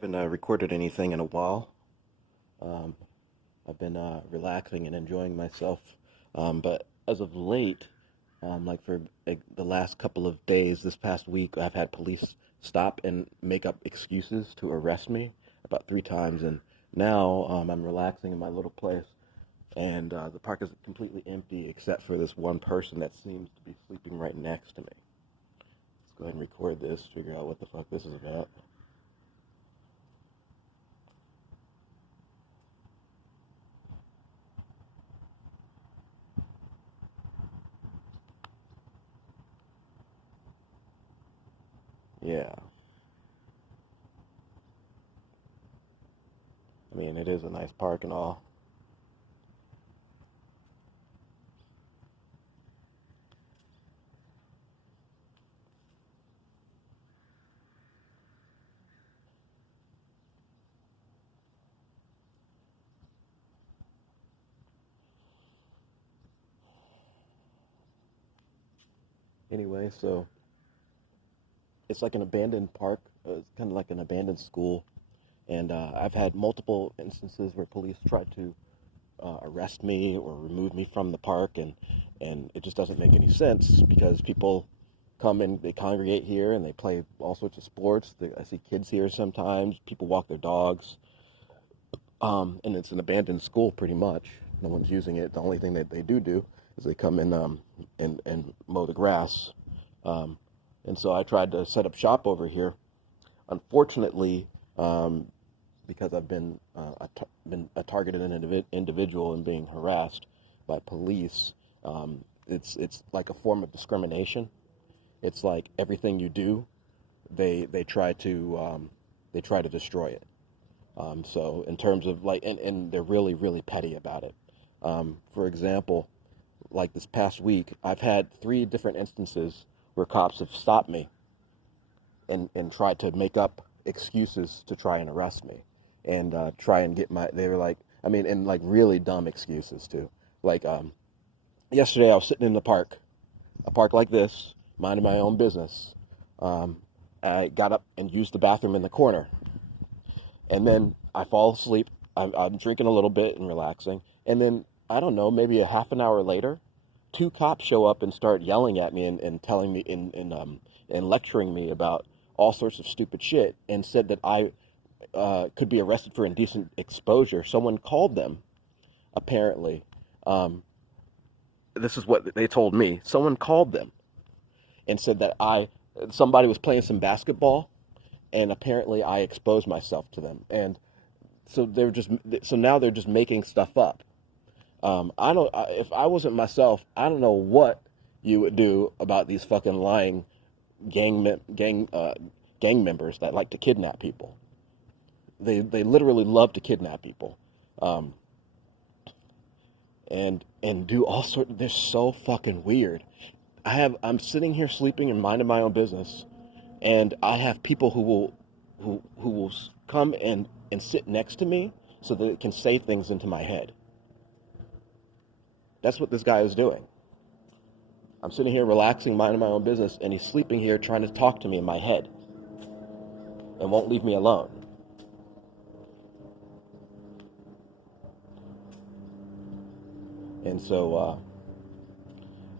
Haven't recorded anything in a while. Um, I've been relaxing and enjoying myself. But as of late, like for the last couple of days, this past week, I've had police stop and make up excuses to arrest me about 3 times. And now I'm relaxing in my little place, and the park is completely empty except for this one person that seems to be sleeping right next to me. Let's go ahead and record this, figure out what the fuck this is about. Yeah. I mean, it is a nice park and all. Anyway, so it's like an abandoned park. It's kind of like an abandoned school. And I've had multiple instances where police tried to arrest me or remove me from the park, and it just doesn't make any sense because people come and they congregate here and they play all sorts of sports. I see kids here sometimes. People walk their dogs, and it's an abandoned school pretty much. No one's using it. The only thing that they do is they come in and mow the grass. Um, and so I tried to set up shop over here. Unfortunately, um, because I've been a targeted individual and being harassed by police, it's like a form of discrimination. It's like everything you do, they try to destroy it. So in terms of like, and they're really really petty about it. For example, like this past week, I've had 3 different instances where cops have stopped me and tried to make up excuses to try and arrest me and try and get my. They were like, I mean, and like really dumb excuses too. Like yesterday, I was sitting in the park, a park like this, minding my own business. Um, I got up and used the bathroom in the corner, and then I fall asleep. I'm drinking a little bit and relaxing, and then I don't know, maybe a half an hour later, 2 cops show up and start yelling at me and telling me and lecturing me about all sorts of stupid shit, and said that I could be arrested for indecent exposure. Someone called them, apparently. Um, this is what they told me. Someone called them and said that somebody was playing some basketball, and apparently I exposed myself to them. And so now they're just making stuff up. I don't. If I wasn't myself, I don't know what you would do about these fucking lying gang members that like to kidnap people. They literally love to kidnap people, um, and do all sorts. They're so fucking weird. I'm sitting here sleeping and minding my own business, and I have people who will come and sit next to me so that it can say things into my head. That's what this guy is doing. I'm sitting here relaxing, minding my own business, and he's sleeping here trying to talk to me in my head and won't leave me alone. And so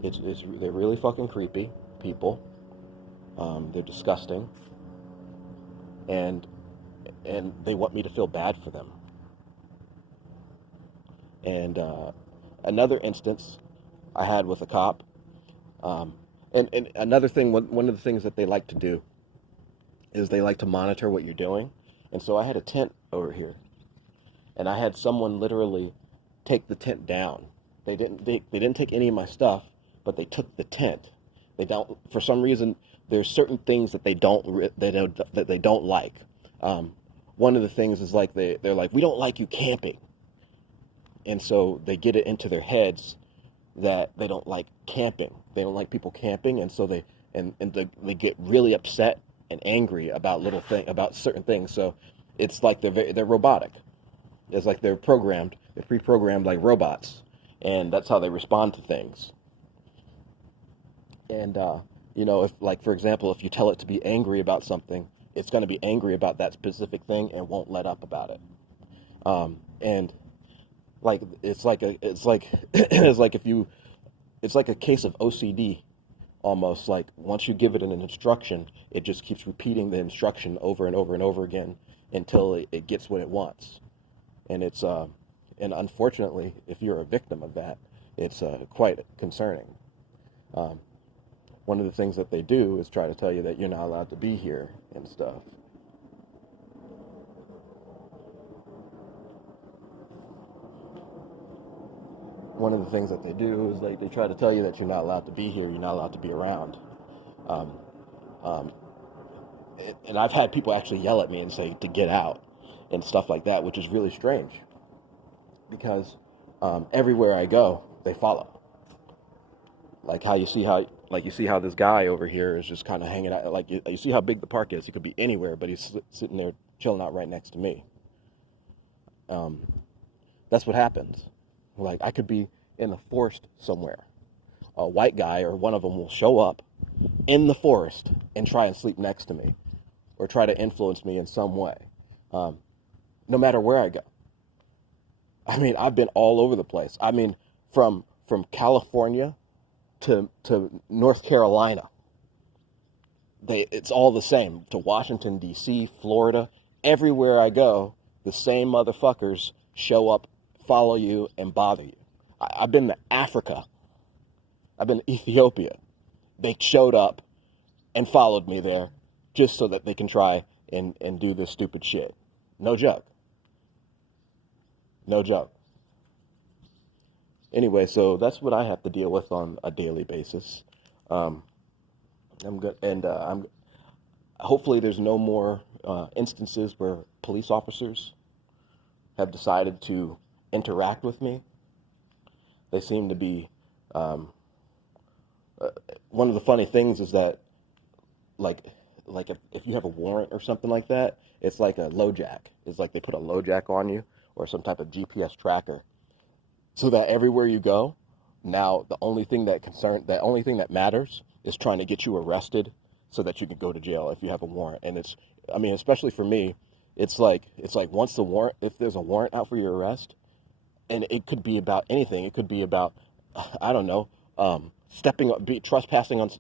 they're really fucking creepy people. They're disgusting, and and they want me to feel bad for them. And another instance I had with a cop, um, and another thing, one of the things that they like to do is they like to monitor what you're doing. And so I had a tent over here, and I had someone literally take the tent down. They didn't take any of my stuff, but they took the tent. They don't, for some reason, there's certain things that they don't like. Um, One of the things is like they're like, we don't like you camping, and so they get it into their heads that they don't like camping. They don't like people camping, and so they get really upset and angry about about certain things. So it's like they're robotic. It's like they're pre-programmed like robots, and that's how they respond to things. And if, like, for example, if you tell it to be angry about something, it's going to be angry about that specific thing and won't let up about it. And like it's like it's like if you it's like a case of OCD almost. Like once you give it an instruction, it just keeps repeating the instruction over and over and over again until it gets what it wants. And it's and unfortunately, if you're a victim of that, it's quite concerning. Um, One of the things that they do is try to tell you that you're not allowed to be here and stuff. One of the things that they do is they try to tell you that you're not allowed to be here, you're not allowed to be around. Um, um, and I've had people actually yell at me and say to get out and stuff like that, which is really strange because everywhere I go, they follow. Like you see how this guy over here is just kind of hanging out. Like you see how big the park is. He could be anywhere, but he's sitting there chilling out right next to me. Um, that's what happens. Like I could be in the forest somewhere. A white guy or one of them will show up in the forest and try and sleep next to me or try to influence me in some way, no matter where I go. I mean, I've been all over the place. I mean, from California to North Carolina. It's all the same. To Washington, D.C., Florida, everywhere I go, the same motherfuckers show up, follow you, and bother you. I've been to Africa. I've been to Ethiopia. They showed up and followed me there just so that they can try and do this stupid shit. No joke. No joke. Anyway, so that's what I have to deal with on a daily basis. Um, I'm good, and I'm hopefully there's no more instances where police officers have decided to interact with me. They seem to be. One of the funny things is that, like if you have a warrant or something like that, it's like a LoJack. It's like they put a LoJack on you or some type of GPS tracker, so that everywhere you go, now the only thing that matters is trying to get you arrested so that you can go to jail if you have a warrant. And I mean, especially for me, it's like once if there's a warrant out for your arrest, and it could be about anything. It could be about, I don't know, trespassing on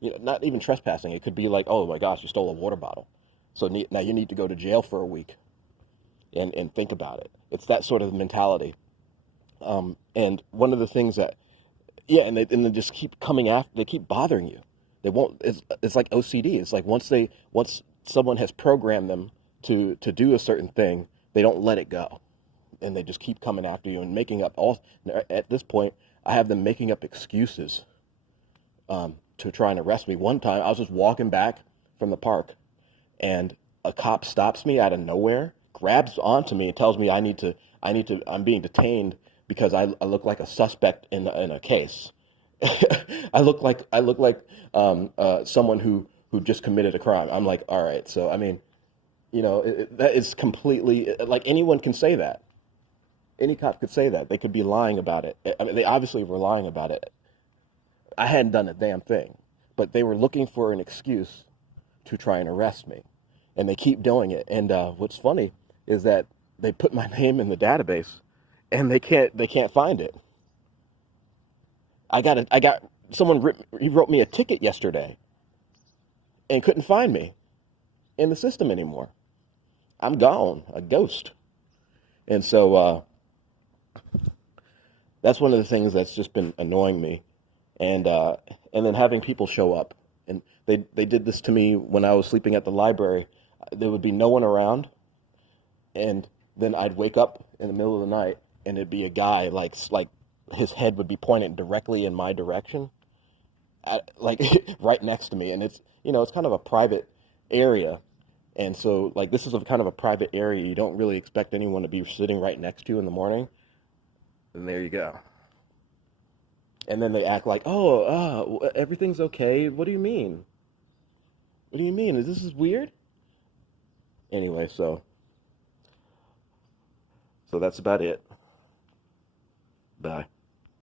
not even trespassing. It could be like, oh my gosh, you stole a water bottle. So now you need to go to jail for a week and think about it. It's that sort of mentality. And one of the things that, yeah, and they just keep coming after, they keep bothering you. They won't, it's like OCD. It's like once someone has programmed them to do a certain thing, they don't let it go. And they just keep coming after you and at this point, I have them making up excuses to try and arrest me. One time I was just walking back from the park and a cop stops me out of nowhere, grabs onto me and tells me I'm being detained because I look like a suspect in a case. I look like someone who just committed a crime. I'm like, all right. So I mean, that is completely, like, anyone can say that. Any cop could say that. They could be lying about it. I mean, they obviously were lying about it. I hadn't done a damn thing, but they were looking for an excuse to try and arrest me, and they keep doing it. And what's funny is that they put my name in the database, and they can't find it. He wrote me a ticket yesterday, and couldn't find me in the system anymore. I'm gone, a ghost. And so that's one of the things that's just been annoying me. And then having people show up. And they did this to me when I was sleeping at the library. There would be no one around, and then I'd wake up in the middle of the night, and it'd be a guy like his head would be pointed directly in my direction, like right next to me. And it's kind of a private area. And so, like, this is kind of a private area. You don't really expect anyone to be sitting right next to you in the morning. And there you go. And then they act like, oh, everything's okay. What do you mean? What do you mean? This is weird? Anyway, so that's about it. Bye.